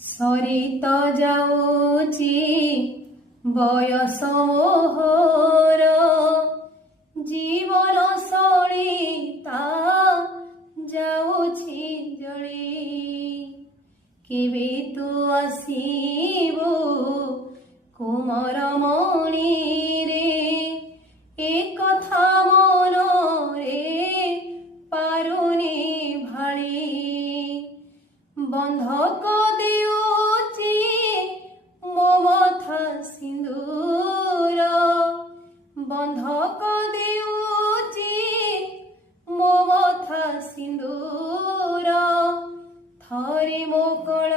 सरित जाऊची बयस मोहर जीवन सलिता जाऊची जळी केबे तू आसीबु कुमार मणि रे ए कथा मन रे पारुनी भाळी बंधक देउची मो मथा सिंदूर बंधक देउची मो मथा सिंदूर थरी मो कोण